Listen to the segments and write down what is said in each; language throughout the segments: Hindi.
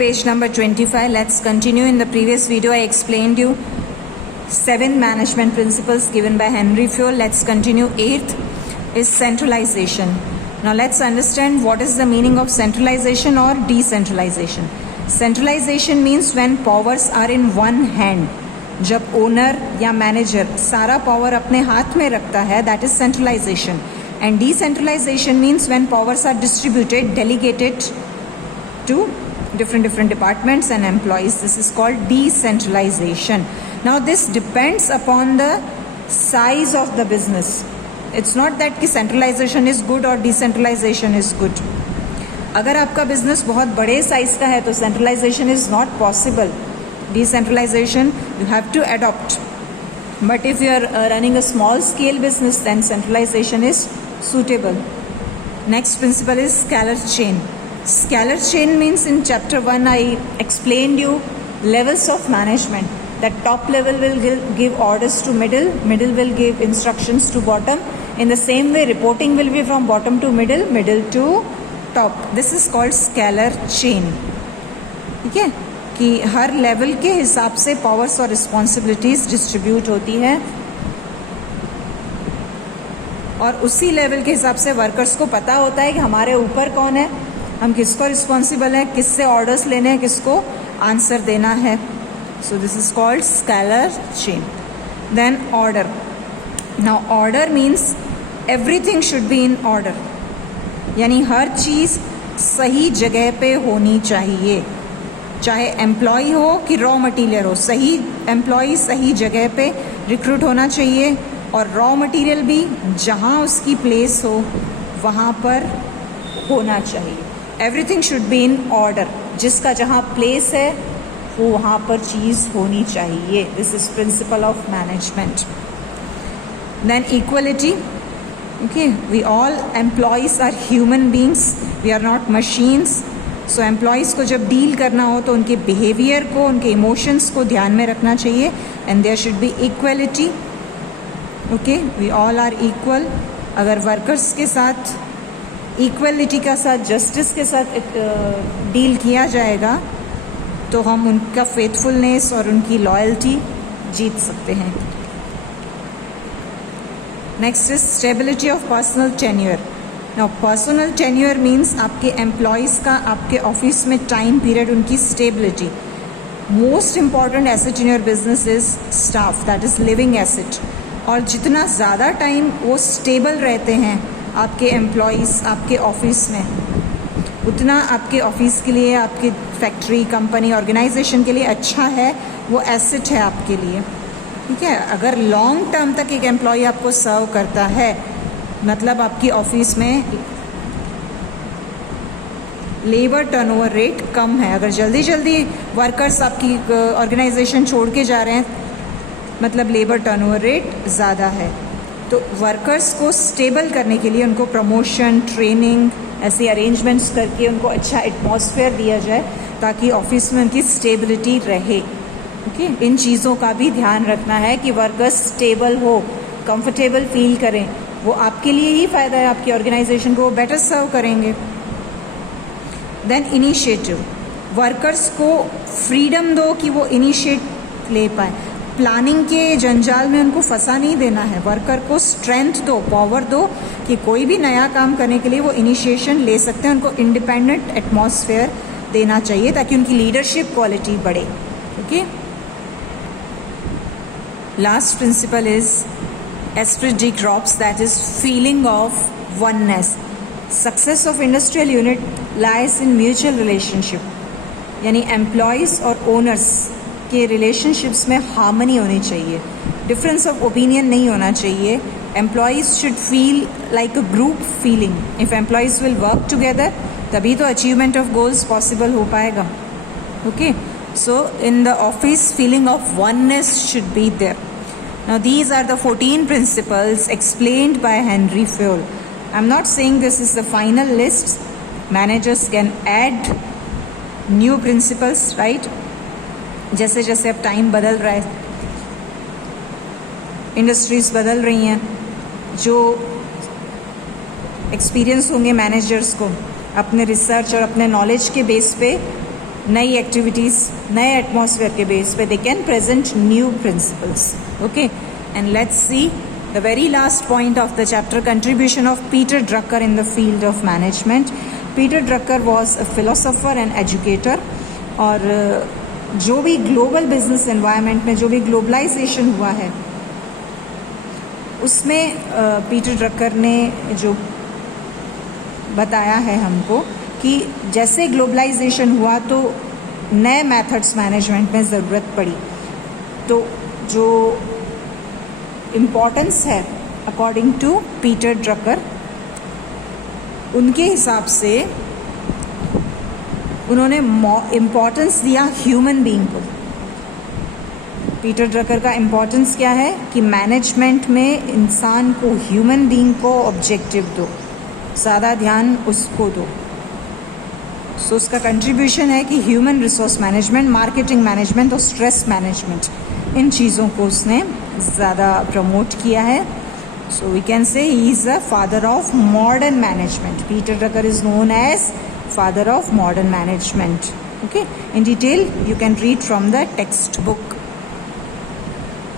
page number 25. Let's continue. In the previous video, I explained you 7 management principles given by Henry Fayol. Let's continue. 8th is centralization. Now let's understand what is the meaning of centralization or decentralization. Centralization means when powers are in one hand. जब ओनर या मैनेजर सारा पावर अपने हाथ में रखता है, that is centralization. And decentralization means when powers are distributed, delegated to different departments and employees. This is called decentralization. Now this depends upon the size of the business. It's not that कि centralization is good or decentralization is good. अगर आपका business बहुत बड़े size का है तो centralization is not possible. Decentralization you have to adopt. But if you are running a small scale business, then centralization is suitable. Next principle is scalar chain. Scalar chain means in chapter 1 I explained you levels of management. That top level will give orders to middle will give instructions to bottom. In the same way, reporting will be from bottom to middle to top. This is called scalar chain. ठीक है कि हर लेवल के हिसाब से पावर्स और रिस्पॉन्सिबिलिटीज डिस्ट्रीब्यूट होती है और उसी लेवल के हिसाब से वर्कर्स को पता होता है कि हमारे ऊपर कौन है, हम किसको रिस्पॉन्सिबल है, किससे ऑर्डर्स लेने हैं, किसको आंसर देना है. So this is called scalar chain. Then order. Now order means everything should be in order, यानी हर चीज़ सही जगह पे होनी चाहिए. चाहे एम्प्लॉय हो कि रॉ मटेरियल हो, सही एम्प्लॉय सही जगह पे रिक्रूट होना चाहिए और रॉ मटेरियल भी जहाँ उसकी प्लेस हो वहाँ पर होना चाहिए. Everything should be in order. जिसका जहाँ प्लेस है वो वहाँ पर चीज़ होनी चाहिए. This is principle of management. Then equality. Okay, we all employees are human beings, we are not machines. So employees को जब डील करना हो तो उनके बिहेवियर को, उनके इमोशंस को ध्यान में रखना चाहिए. And there should be equality. Okay, we all are equal. अगर वर्कर्स के साथ इक्वलिटी का साथ, जस्टिस के साथ डील किया जाएगा तो हम उनका फेथफुलनेस और उनकी लॉयल्टी जीत सकते हैं. Next is stability of personal tenure. Now personal tenure means आपके एम्प्लॉयज़ का आपके ऑफिस में टाइम पीरियड, उनकी stability. Most important asset in your business is staff, that is living asset. और जितना ज़्यादा टाइम वो स्टेबल रहते हैं आपके एम्प्लॉयज़ आपके ऑफिस में, उतना आपके ऑफिस के लिए, आपकी फैक्ट्री, कंपनी, ऑर्गेनाइजेशन के लिए अच्छा है. वो एसेट है आपके लिए. ठीक है. अगर लॉन्ग टर्म तक एक एम्प्लॉय आपको सर्व करता है, मतलब आपकी ऑफिस में लेबर टर्नओवर रेट कम है. अगर जल्दी वर्कर्स आपकी ऑर्गेनाइजेशन छोड़ के जा रहे हैं, मतलब लेबर टर्नओवर रेट ज़्यादा है. तो वर्कर्स को स्टेबल करने के लिए उनको प्रमोशन, ट्रेनिंग, ऐसे अरेंजमेंट्स करके उनको अच्छा एटमॉस्फेयर दिया जाए ताकि ऑफिस में उनकी स्टेबिलिटी रहे. ओके, इन चीज़ों का भी ध्यान रखना है कि वर्कर्स स्टेबल हो, कंफर्टेबल फील करें. वो आपके लिए ही फ़ायदा है, आपकी ऑर्गेनाइजेशन को वो बेटर सर्व करेंगे. Then initiative. वर्कर्स को फ्रीडम दो कि वो इनिशिएट ले पाए. प्लानिंग के जंजाल में उनको फंसा नहीं देना है. वर्कर को स्ट्रेंथ दो, पावर दो कि कोई भी नया काम करने के लिए वो इनिशिएशन ले सकते हैं. उनको इंडिपेंडेंट एटमॉस्फेयर देना चाहिए ताकि उनकी लीडरशिप क्वालिटी बढ़े. Okay. Last principle is esprit de corps, that is feeling of oneness. Success of industrial unit lies in mutual relationship. यानी एम्प्लॉयज़ और ओनर्स के रिलेशनशिप्स में हार्मनी होनी चाहिए. डिफरेंस ऑफ ओपिनियन नहीं होना चाहिए. Employees should feel like a group feeling. If employees will work together तभी तो अचीवमेंट ऑफ गोल्स पॉसिबल हो पाएगा. Okay, so in the office feeling of oneness should be there. Now these are the 14 principles explained by Henry Fayol. I'm not saying this is the final list. Managers can add new principles, right? जैसे जैसे अब टाइम बदल रहा है, इंडस्ट्रीज बदल रही हैं, जो एक्सपीरियंस होंगे मैनेजर्स को अपने रिसर्च और अपने नॉलेज के बेस पे नई एक्टिविटीज़, नए एटमॉस्फेयर के बेस पे they can present new principles. Okay, and let's see the very last point of the chapter, contribution of Peter Drucker in the field of management. Peter Drucker was a philosopher and educator. और जो भी ग्लोबल बिजनेस एनवायरनमेंट में जो भी ग्लोबलाइजेशन हुआ है उसमें पीटर ड्रकर ने जो बताया है हमको कि जैसे ग्लोबलाइजेशन हुआ तो नए मेथड्स मैनेजमेंट में ज़रूरत पड़ी. तो जो इम्पोर्टेंस है अकॉर्डिंग टू पीटर ड्रकर, उनके हिसाब से उन्होंने इम्पोर्टेंस दिया ह्यूमन बीइंग को. पीटर ड्रकर का इम्पोर्टेंस क्या है कि मैनेजमेंट में इंसान को, ह्यूमन बीइंग को ऑब्जेक्टिव दो, ज़्यादा ध्यान उसको दो. सो उसका कंट्रीब्यूशन है कि human resource management, marketing management और स्ट्रेस मैनेजमेंट, इन चीज़ों को उसने ज़्यादा प्रमोट किया है. सो we can say he is the father of modern management. Peter Drucker is known as father of modern management. Okay, in detail you can read from the textbook.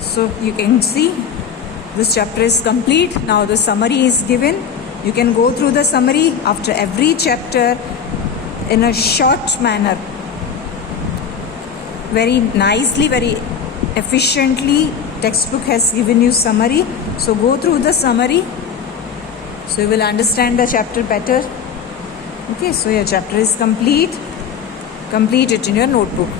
So you can see this chapter is complete. Now the summary is given. You can go through the summary after every chapter in a short manner, very nicely, very efficiently. Textbook has given you summary, so go through the summary so you will understand the chapter better. Okay, so your chapter is complete. Complete it in your notebook.